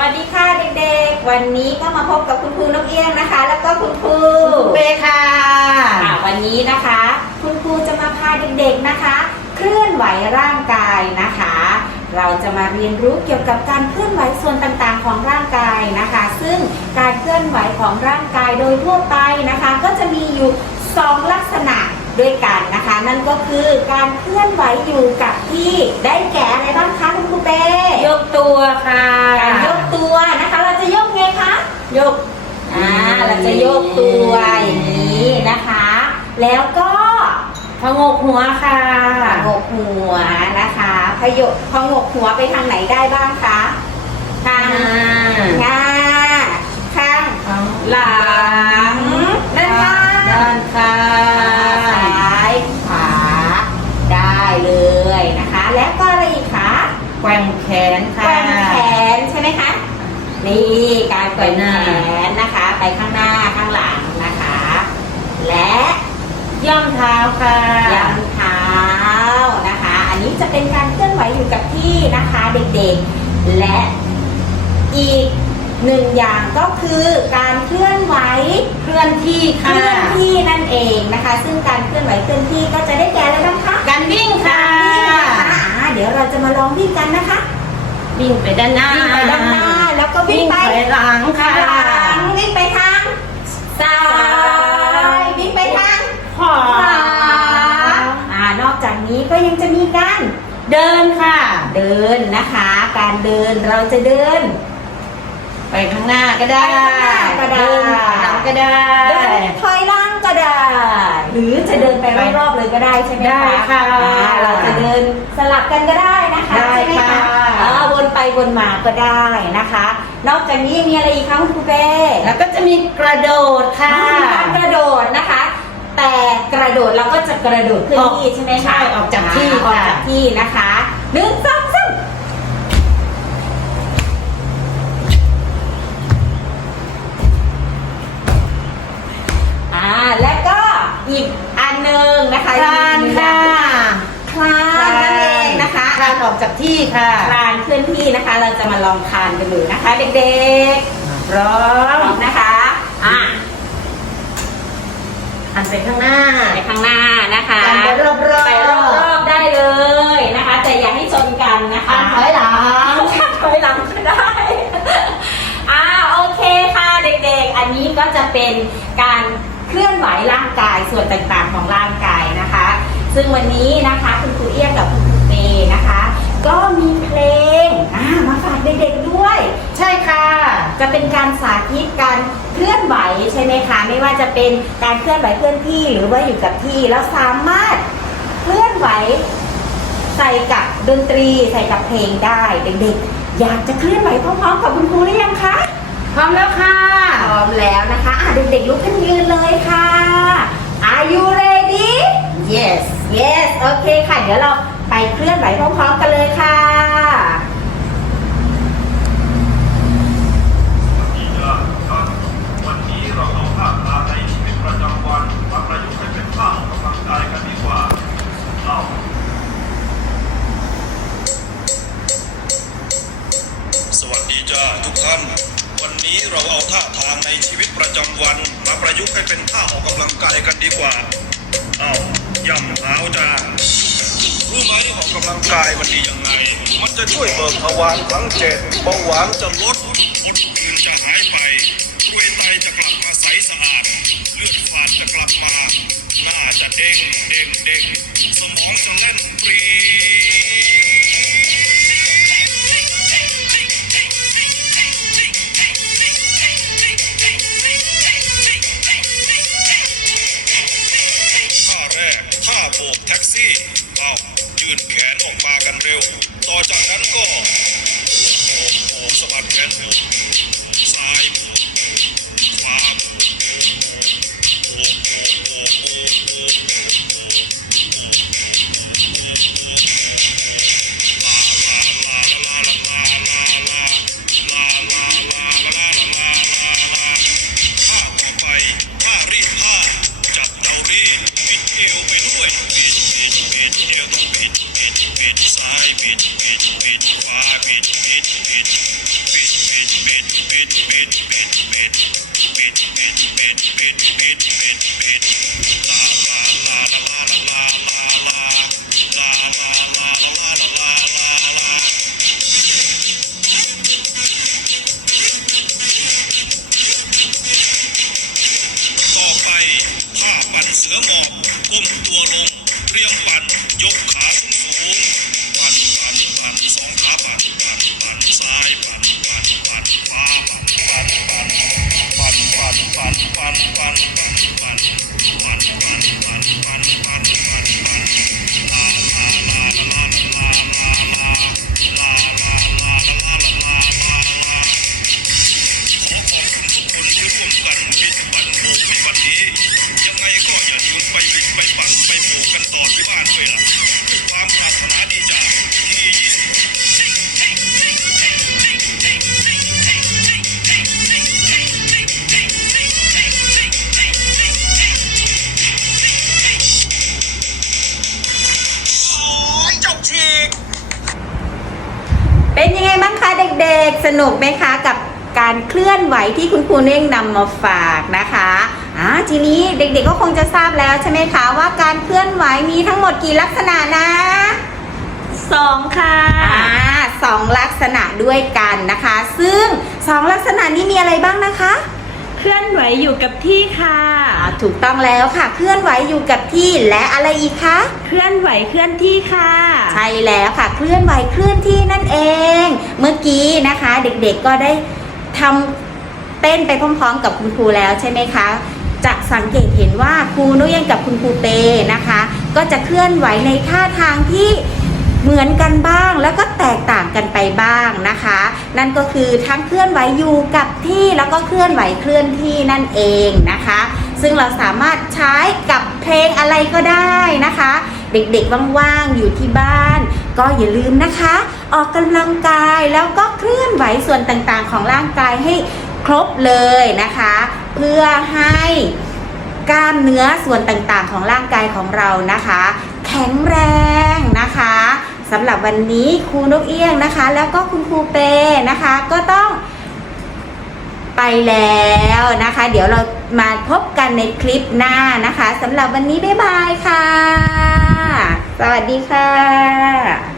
วัสดีค่ะเด็กๆ วันนี้ก็มาพบกับคุณครูนกเอี้ยงนะคะ แล้วก็คุณครูคุณเป้ค่ะค่ะ วันนี้นะคะ คุณครูจะมาพาเด็กๆนะคะ เคลื่อนไหวร่างกายนะคะ เราจะมาเรียนรู้เกี่ยวกับการเคลื่อนไหวส่วนต่างๆ ของร่างกายนะคะ ซึ่งการเคลื่อนไหวของร่างกายโดยทั่วไปนะคะ ก็จะมีอยู่สองลักษณะด้วยกันนะคะ นั่นก็คือการเคลื่อนไหวอยู่กับที่ได้แก่อะไรบ้างคะคุณครูเป้ยกตัวค่ะการยกตัวนะคะ เราจะยกไง คะยกอ่าเราจะยกตัวอย่างนี้นะคะ แล้วก็พงกหัวค่ะพงกหัวนะคะพยกพงกหัวไปทางไหนได้บ้างคะทางหน้าข้างหลังด้านข้างด้านข้าซ้ายขวาได้เลยนะคะ แล้วก็อะไรอีกคะแกว่งแขนแกค่ะว่งแขนใช่ไหมคะ นี่การแกว่งแขนนะคะ ไปข้างหน้าข้างหลังนะคะ และย่ำเท้าค่ะยันเท้านะคะ อันนี้จะเป็นการเคลื่อนไหวอยู่กับที่นะคะเด็กๆ และอีกหนึ่งอย่างก็คือการเคลื่อนไหวเคลื่อนที่เคค่ะลื่อนที่นั่นเองนะคะ ซึ่งการเคลื่อนไหวเคลื่อนที่ก็จะได้แก่อะไรบ้างคะการวิ่งกาค่ะรวิ่งนะคะอ่าเดี๋ยวเราจะมาลองวิ่งกันนะคะ วิ่งไปด้านหน้าวิ่งไปด้านหน้า แล้วก็วิ่วิ่งงไปไปหลังค่ะหลังวิ่งไปทางซ้ายวิ่งไปทางขวาขวาอ่านอกจากนี้ก็ยังจะมีการเดินค่ะ เดินนะคะ การเดินเราจะเดิน ไปข้างหน้าก็ได้ไปข้างหน้าก็ได้เดินหลังก็ได้เดินถอยหล่างก็ได้หรือจะเดินไปรอบๆเลยก็ได้ใช่ไหมคะได้ค่ะอ่าเราจะเดินสลับกันก็ได้นะคะได้ใช่ไหมคะค่ะอ่า วนไปวนมาก็ได้นะคะ นอกจากนี้มีอะไรอีกคะคุณครูเป้แล้วก็จะมีกระโดดค่ะ มีการกระโดดนะคะ แต่กระโดดเราก็จะกระโดดขึ้นที่ใช่ไหมคะใช่ออกจากที่ออกค่ะ จากที่นะคะหนึ่งสองสามอ่าและก็อีกอันหนึ่งนะคะคลานค่ะ คลานนั่นเองนะคะ คลาน ออกจากที่ค่ะ คลานเคลื่อนที่นะคะ เราจะมาลองคลานกันดูนะคะ เด็กพร้อๆพร้อมมนะคะ อะหันไปข้างหน้าไปข้างหน้านะคะ หันไปรอบๆไปรอบๆได้เลยนะคะ แต่อย่าให้ชนกันนะคะหันถอยหลังถอยหลังก็ได้ อ่าโอเคค่ะเด็กๆ อันนี้ก็จะเป็นการเคลื่อนไหวร่างกายส่วนต่างๆของร่างกายนะคะ ซึ่งวันนี้นะคะคุณครูเอี้ยงกับคุณครูเมย์นะคะ ก็มีเพลงอ่ามาฝากเด็กๆด้วย ใช่ค่ะ จะเป็นการสาธิตการเคลื่อนไหวใช่ไหมคะไม่ว่าจะเป็นการเคลื่อนไหวเคลื่อนที่หรือว่าอยู่กับที่แล้วสามารถเคลื่อนไหวใส่กับดนตรีใส่กับเพลงได้เด็กๆ อยากจะเคลื่อนไหวพร้อมๆกับคุณครูหรือยังคะพร้อมแล้วค่ะพร้อมแล้วนะคะอะเด็กๆลุกขึ้นยืนเลยค่ะ Are you ready yes Yes โอเคค่ะ เดี๋ยวเรา ไปเคลื่อนไหวพร้อมๆกันเลยค่ะ วันนี้เราเอาท่าทางในชีวิตประจำวันมาประยุกต์ให้เป็นท่าออกกำลังกายกันดีกว่าเอาสวัสดีจ้าทุกท่าน วันนี้เราเอาท่าทางในชีวิตประจำวัน มาประยุกต์ให้เป็นท่าออกกำลังกายกันดีกว่า เอาย่ำ กายมันดียังไง มันจะช่วยเบิกทวารทั้งเจ็ดเบาหวานจะลดมดอื่นจะหายไปรวยไตจะกลับมาใสสะอาดเลือดฝาดจะกลับมาหน้าจะเด้งเด้งเด้งสมองจะเล่นปรีท่าแรกท่าโบกแท็กซี่เอา ยื่นแขนออกมากันเร็ว ต่อจากนั้นก็โบโอโบสะบัดแขน สนุกไหมคะกับการเคลื่อนไหวที่คุณครูเน่งนำมาฝากนะคะอ่าทีนี้เด็กๆก็คงจะทราบแล้วใช่ไหมคะว่าการเคลื่อนไหวมีทั้งหมดกี่ลักษณะนะสองค่ะอ่าสองลักษณะด้วยกันนะคะ ซึ่งสองลักษณะนี้มีอะไรบ้างนะคะเค ลื่อนไหวอยู่กับที่ค่ะอ่าถูกต้องแล้วค่ะ เคลื่อนไหวอยู่กับที่และอะไรอีกคะ เคลื่อนไหวเคลื่อนที่ค่ะ ใช่แล้วค่ะ เคลื่อนไหวเคลื่อนที่นั่นเอง เมื่อกี้นะคะ เด็กๆก็ได้ทำเต้นไปพร้อมๆ กับคุณครูแล้วใช่ไหมคะ จะสังเกตเห็นว่าครูนุ้ยยังกับคุณครูเปนะคะ ก็จะเคลื่อนไหวในท่าทางที่ เหมือนกันบ้างแล้วก็แตกต่างกันไปบ้างนะคะ นั่นก็คือทั้งเคลื่อนไหวอยู่กับที่แล้วก็เคลื่อนไหวเคลื่อนที่นั่นเองนะคะ ซึ่งเราสามารถใช้กับเพลงอะไรก็ได้นะคะ เด็กๆว่างๆอยู่ที่บ้าน ก็อย่าลืมนะคะ ออกกำลังกายแล้วก็เคลื่อนไหวส่วนต่างๆ ของร่างกายให้ครบเลยนะคะ เพื่อให้กล้ามเนื้อส่วนต่างๆ ของร่างกายของเรานะคะ ข็งแรงนะคะสำหรับวันนี้ครูนกเอี้ยงนะคะ แล้วก็คุณครูเปนะคะ ก็ต้องไปแล้วนะคะ เดี๋ยวเรามาพบกันในคลิปหน้านะคะสำหรับวันนี้บ๊ายบายค่ะ สวัสดีค่ะ